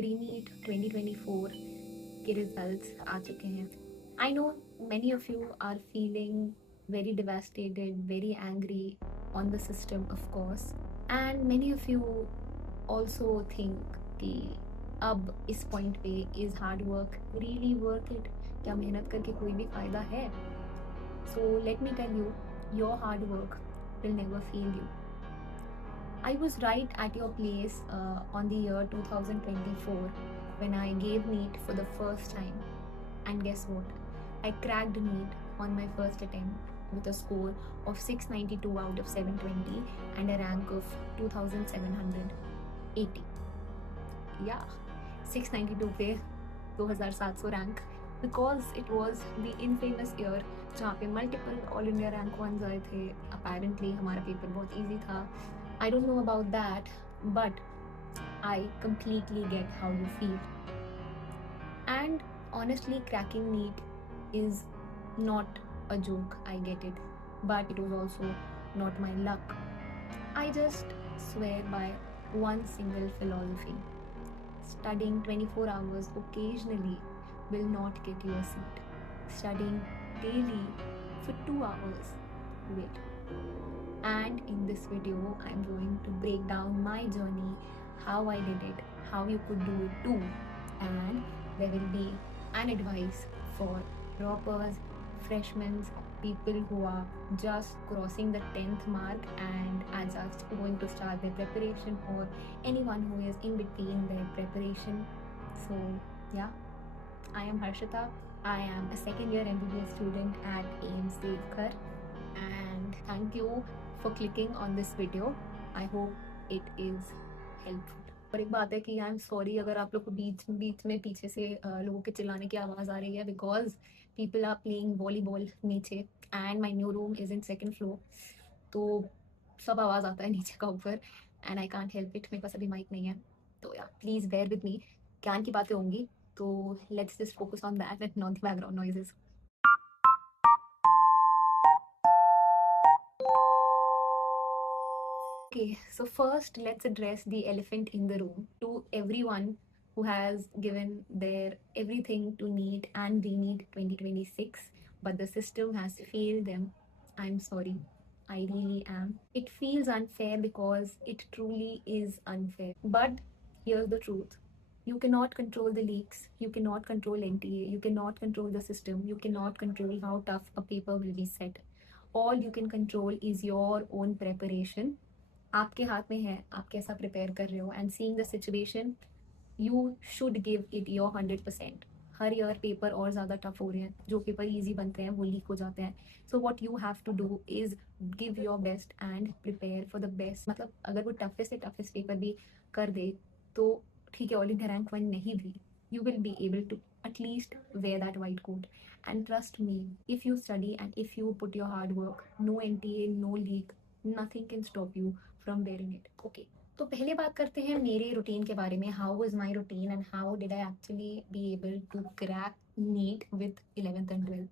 रीनीट 2024 के रिजल्ट्स आ चुके हैं. I know many of you are feeling very devastated, very angry on the system, of course, and many of you also think कि अब इस point पे is hard work really worth it? क्या मेहनत करके कोई भी फ़ायदा है? So let me tell you, your hard work will never fail you. I was right at your place on the year 2024 when I gave NEET for the first time. And guess what? I cracked NEET on my first attempt with a score of 692 out of 720 and a rank of 2780. Yeah, 692 पे 2700 rank, because it was the infamous year जहाँ पे multiple all India rank ones आए थे. Apparently हमारा paper बहुत easy था. I don't know about that, but I completely get how you feel. And honestly, cracking NEET is not a joke, I get it, but it was also not my luck. I just swear by one single philosophy: studying 24 hours occasionally will not get you a seat. Studying daily for 2 hours will. And in this video, I'm going to break down my journey, how I did it, how you could do it too, and there will be an advice for droppers, freshmen, people who are just crossing the 10th mark and are just going to start their preparation, or anyone who is in between their preparation. So yeah, I am Harshita. I am a second year MBBS student at AIMS Devkar, and thank you for clicking on this video. I hope it is helpful. और एक बात है कि I am sorry अगर आप लोग को बीच में पीछे से लोगों के चिल्लाने की आवाज़ आ रही है, because people are playing volleyball नीचे and my new room is in second floor. तो सब आवाज़ आता है नीचे का ऊपर, and I can't help it. मेरे पास अभी माइक नहीं है, तो या प्लीज़ बेयर विद मी. ज्ञान की बातें होंगी, तो let's just focus on that and not the background noises. Okay, so first let's address the elephant in the room. To everyone who has given their everything to NEET and re-NEET 2026, but the system has failed them, I'm sorry. I really am. It feels unfair because it truly is unfair. But here's the truth. You cannot control the leaks, you cannot control NTA, you cannot control the system, you cannot control how tough a paper will be set. All you can control is your own preparation. आपके हाथ में है आप कैसा prepare कर रहे हो, and seeing the situation you should give it your 100%. Her year paper और ज़्यादा टफ हो रहे हैं, जो पेपर ईजी बनते हैं वो लीक हो जाते हैं. So what you have to do is give your best and prepare for the best. मतलब अगर वो टफेस्ट से टफेस्ट पेपर भी कर दे तो ठीक है, ऑल इंडिया रैंक 1 नहीं भी, you will be able to at least wear that white coat. And trust me, if you study and if you put your hard work, no NTA, no leak, nothing can stop you from wearing it. Okay, तो पहले बात करते हैं मेरे routine के बारे में. How was my routine and how did I actually be able to crack NEET with 11th and 12th.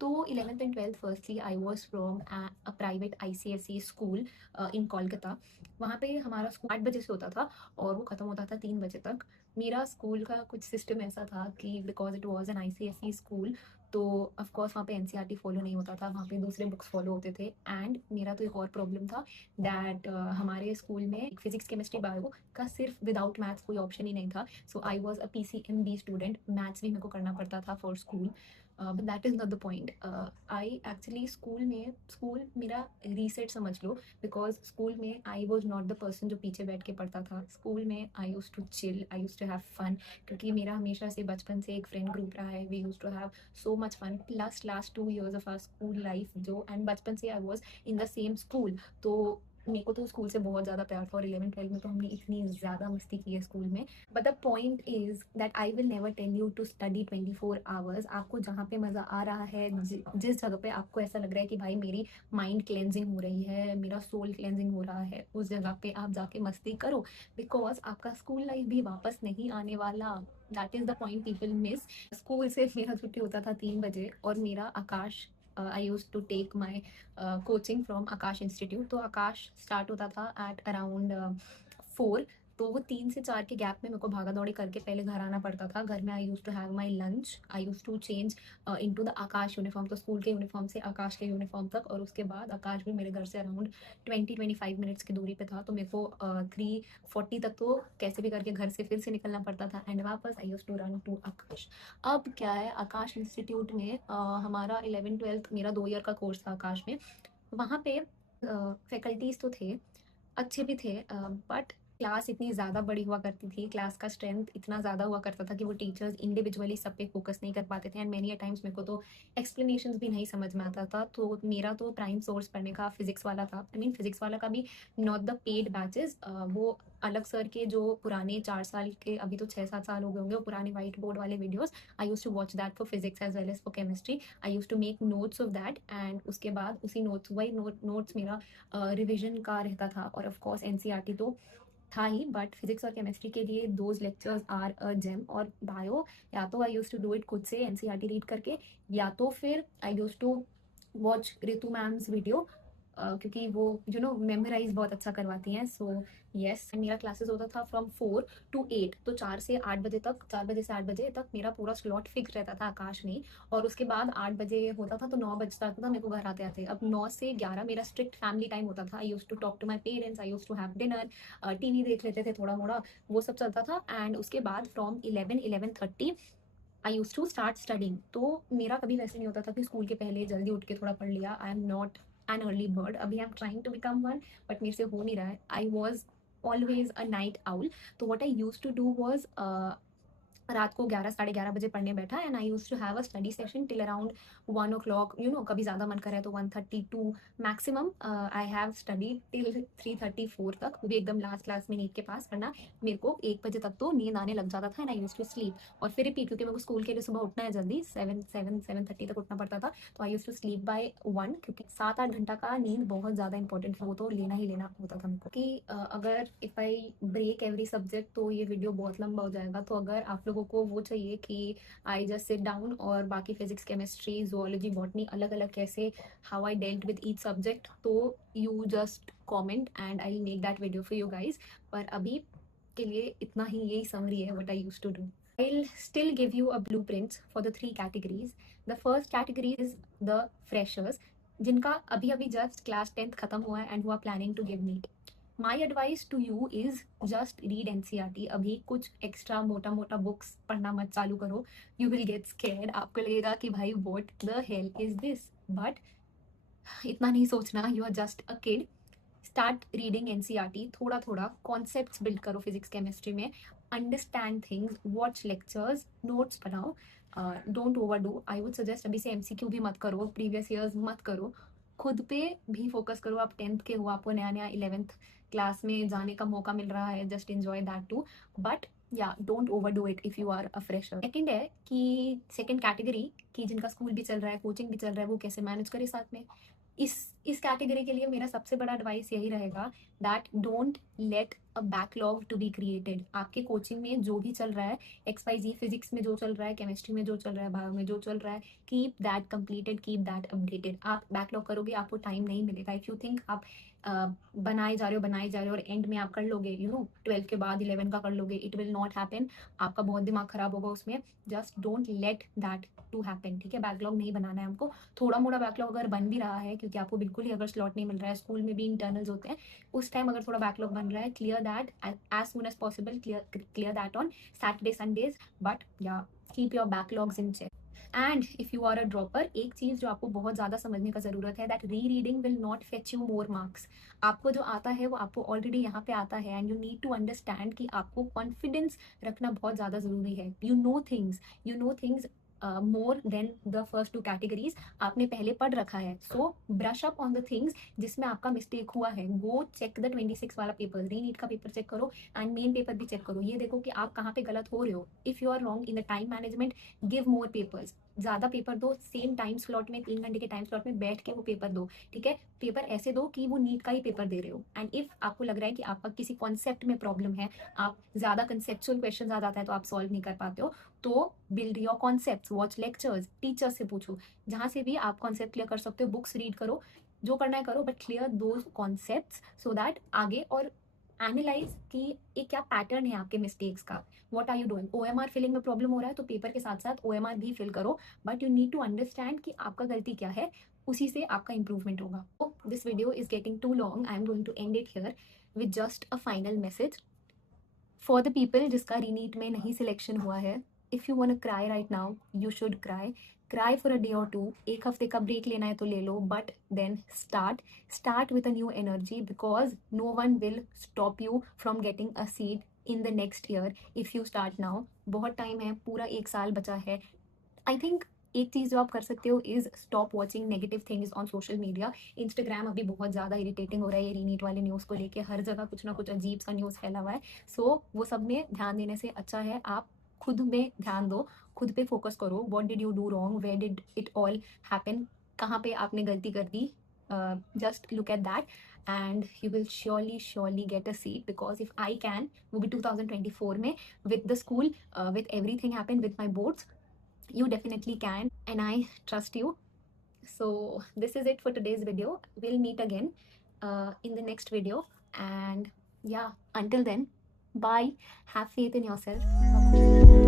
तो 11th and 12th firstly I was from a private ICSE school in Kolkata. वहाँ पे हमारा school 8 बजे से होता था और वो ख़त्म होता था 3 बजे तक. मेरा स्कूल का कुछ सिस्टम ऐसा था कि because it was an ICSE school, तो ऑफकोर्स वहाँ पे NCERT फॉलो नहीं होता था, वहाँ पे दूसरे बुक्स फॉलो होते थे. एंड मेरा तो एक और प्रॉब्लम था दैट हमारे स्कूल में फिजिक्स केमिस्ट्री बायो का सिर्फ विदाउट मैथ्स कोई ऑप्शन ही नहीं था. So I was a PCMB student. Maths भी मेरे को करना पड़ता था for school, but that is not the point. I actually school मेरा रीसेट समझ लो, बिकॉज स्कूल में I was not the person जो पीछे बैठ के पढ़ता था. स्कूल में I use to chill, I use to have fun, क्योंकि मेरा हमेशा से बचपन से एक फ्रेंड ग्रुप रहा है. We use to have so much fun. Plus last 2 years of our school life जो, एंड बचपन से I was in the same school, तो मेरे को तो स्कूल से बहुत ज़्यादा प्यार था. और 11th 12th में तो हमने इतनी ज़्यादा मस्ती की है स्कूल में. But the point is that I will never tell you to study 24 hours. आपको जहाँ पे मज़ा आ रहा है, जिस जगह पे आपको ऐसा लग रहा है कि भाई मेरी माइंड क्लेंजिंग हो रही है, मेरा सोल क्लेंजिंग हो रहा है, उस जगह पे आप जाके मस्ती करो, बिकॉज आपका स्कूल लाइफ भी वापस नहीं आने वाला. That is the point people miss. School से मेरा छुट्टी होता था 3 बजे, और मेरा Aakash, I use to take my coaching from Aakash institute. तो आकाश स्टार्ट होता था एट अराउंड 4. तो वो 3 से 4 के गैप में मेरे को भागा दौड़ी करके पहले घर आना पड़ता था। घर में I used to have my lunch, I used to change into the Aakash uniform, तो स्कूल के यूनिफॉर्म से आकाश के यूनिफॉर्म तक, और उसके बाद आकाश भी मेरे घर से अराउंड 20-25 मिनट्स की दूरी पे था, तो मेरे को 3:40 तक तो कैसे भी करके घर से फिर से निकलना पड़ता था, एंड वापस I used to run to Aakash. अब क्या है, आकाश इंस्टीट्यूट में हमारा 11th-12th मेरा 2 ईयर का कोर्स था आकाश में। वहाँ पे फैकल्टीज़ तो थे, अच्छे भी थे, बट क्लास इतनी ज़्यादा बड़ी हुआ करती थी, क्लास का स्ट्रेंथ इतना ज़्यादा हुआ करता था कि वो टीचर्स इंडिविजुअली सब पे फोकस नहीं कर पाते थे, एंड मेनी अ टाइम्स मेरे को तो एक्सप्लेनेशंस भी नहीं समझ में आता था। तो मेरा तो प्राइम सोर्स पढ़ने का फिजिक्स वाला था, आई मीन फिजिक्स वाला का भी नॉट द पेड बैचेस, वो अलग सर के जो पुराने 4 साल के, अभी तो 6-7 साल हो गए होंगे, वो पुराने वाइट बोर्ड वाले videos, I use to watch that for physics as well as for chemistry. I use to make notes of that, and उसके बाद उसी नोट्स, वही नोट्स मेरा रिविजन का रहता था, और ऑफ कोर्स एनसीईआरटी तो था ही, बट फिजिक्स और केमिस्ट्री के लिए those lectures are a gem. और बायो, या तो I use to do it खुद से एनसीईआरटी रीड करके, या तो फिर I use to watch Ritu ma'am's video, क्योंकि वो मेमोराइज बहुत अच्छा करवाती हैं। सो यस, मेरा क्लासेस होता था फ्रॉम 4 to 8, तो 4 से 8 बजे तक, 4 बजे से 8 बजे तक मेरा पूरा स्लॉट फिक्स रहता था आकाश में। और उसके बाद 8 बजे होता था तो 9 बजता था मेरे को घर आते आते। अब 9 से 11 मेरा स्ट्रिक्ट फैमिली टाइम होता था। I use to talk to my parents, I use to have dinner, TV देख लेते थे थोड़ा मोड़ा, वो सब चलता था। एंड उसके बाद from 11-11:30 I use to start studying. तो मेरा कभी वैसे नहीं होता था कि स्कूल के पहले जल्दी उठ के थोड़ा पढ़ लिया। I am not an early bird, अभी I am trying to become one, but मेरे से हो नहीं रहा है। I was always a night owl. तो what I use to do was, रात को 11-11:30 बजे पढ़ने बैठा, and I use to have a study session till around 1 o'clock, कभी ज़्यादा मन करे तो 1:32 maximum. I have study till 3:34 तक, वो भी एकदम लास्ट क्लास में नीट के पास, वरना मेरे को 1 बजे तक तो नींद आने लग जाता था, and I use to sleep. और फिर रिपीट, क्योंकि मेरे को स्कूल के लिए सुबह उठना है जल्दी, 7:30 तक उठना पड़ता था, तो I use to sleep by 1, क्योंकि 7-8 घंटा का नींद बहुत ज़्यादा इंपॉर्टेंट है, वो तो लेना ही लेना होता था मेरे को। कि अगर if I break every subject तो ये वीडियो बहुत लंबा हो जाएगा। तो अगर आप लोगों को वो चाहिए कि आई जस्ट सिट डाउन और बाकी फिजिक्स, केमिस्ट्री, zoology, बॉटनी अलग अलग कैसे, how I dealt with each subject, तो you just comment and I make that video for you guys. पर अभी के लिए इतना ही, यही समरी है what I used to do. I'll still give you a blueprint for the 3 categories. The first category is the freshers, जिनका अभी अभी जस्ट क्लास 10th खत्म हुआ है, and who are planning to give NEET. My advice to you is just read NCERT. अभी कुछ extra मोटा मोटा बुक्स पढ़ना मत चालू करो, यू विल गेट स्केर्ड। आपको लगेगा कि भाई what the hell is this, but इतना नहीं सोचना, you are just a kid. Start reading NCERT, थोड़ा थोड़ा कॉन्सेप्ट्स बिल्ड करो फिजिक्स केमिस्ट्री में, understand things, watch lectures, notes बनाओ, don't overdo. I would suggest अभी से एमसीक्यू भी मत करो, प्रीवियस ईयर्स मत करो, खुद पे भी फोकस करो। आप 10th के हो, आपको नया नया 11th क्लास में जाने का मौका मिल रहा है, just enjoy that too, but yeah don't overdo it if you are a fresher. Second है कि सेकेंड कैटेगरी की जिनका स्कूल भी चल रहा है, कोचिंग भी चल रहा है, वो कैसे मैनेज करे साथ में। इस कैटेगरी के लिए मेरा सबसे बड़ा एडवाइस यही रहेगा that don't let a backlog to be created. आपके कोचिंग में जो भी चल रहा है, XYZ, फिजिक्स में जो चल रहा है, केमिस्ट्री में जो चल रहा है, बायो में जो चल रहा है, keep that completed, keep that updated. आप बैकलॉग करोगे, आपको टाइम नहीं मिलेगा। इफ यू थिंक आप बनाए जा रहे हो और एंड में आप कर लोगे, 12 के बाद 11 का कर लोगे, इट विल नॉट हैपन। आपका बहुत दिमाग खराब होगा उसमें। Just don't let that to happen, ठीक है। बैकलॉग नहीं बनाना है हमको। थोड़ा मोड़ा बैकलॉग अगर बन भी रहा है, क्योंकि आपको बिल्कुल ही अगर स्लॉट नहीं मिल रहा है, स्कूल में भी इंटरनल्स होते हैं, उस टाइम अगर थोड़ा बैकलॉग बन रहा है, clear that as soon as possible, clear that on Saturday Sundays, but yeah keep your backlogs in check. And if you are a dropper, एक चीज जो आपको बहुत ज्यादा समझने का जरूरत है, दैट री reading will not fetch you more marks. आपको जो आता है वो आपको ऑलरेडी यहाँ पे आता है, and you need to understand कि आपको कॉन्फिडेंस रखना बहुत ज्यादा जरूरी है। You know things more than the first 2 categories. आपने पहले पढ़ रखा है, so brush up on the things जिसमें आपका मिस्टेक हुआ है। गो चेक द 26 वाला पेपर, री नीट का पेपर चेक करो, एंड मेन पेपर भी चेक करो। ये देखो कि आप कहाँ पे गलत हो रहे हो। If you are wrong in the time management, give more papers, ज़्यादा पेपर दो, सेम टाइम स्लॉट में, 3 घंटे के टाइम स्लॉट में बैठ के वो पेपर दो, ठीक है। पेपर ऐसे दो कि वो नीट का ही पेपर दे रहे हो। एंड इफ आपको लग रहा है कि आपका किसी कॉन्सेप्ट में प्रॉब्लम है, आप ज़्यादा कंसेप्चुअल क्वेश्चन आ जाता है तो आप सॉल्व नहीं कर पाते हो, तो build your concepts, watch lectures, teacher से पूछो, जहाँ से भी आप कॉन्सेप्ट क्लियर कर सकते हो, बुक्स रीड करो, जो करना है करो, but clear those concepts so that आगे और एनालाइज कि ये क्या पैटर्न है आपके मिस्टेक्स का, what are you doing. OMR filling में प्रॉब्लम हो रहा है तो पेपर के साथ साथ ओएमआर भी फिल करो, but you need to understand कि आपका गलती क्या है, उसी से आपका इंप्रूवमेंट होगा। तो this video is getting too long, I am going to end it here with just a final message for the people जिसका रीनीट में नहीं सिलेक्शन हुआ है। If you want cry right now, you should cry. Cry for a day or two, एक हफ्ते का break लेना है तो ले लो, but then start with a new energy, because no one will stop you from getting a seat in the next year if you start now. बहुत time है, पूरा 1 साल बचा है। आई थिंक एक चीज़ जो आप कर सकते हो is stop watching negative things on social media. Instagram अभी बहुत ज़्यादा इरिटेटिंग हो रहा है ये रीनीट वाले न्यूज़ को लेके, हर जगह कुछ ना कुछ अजीब सा न्यूज़ फैला हुआ है। सो वो सब में ध्यान देने से अच्छा है आप खुद में ध्यान दो, खुद पे फोकस करो। What did you do wrong, where did it all happen, कहाँ पे आपने गलती कर दी। Just look at that and you will surely get a seat, because if I can, वो भी 2024 में, with the school, with everything happen with my boards, you definitely can, and I trust you. So this is it for today's video. We'll meet again in the next video, and yeah, until then, bye. Have faith in yourself. Bye-bye.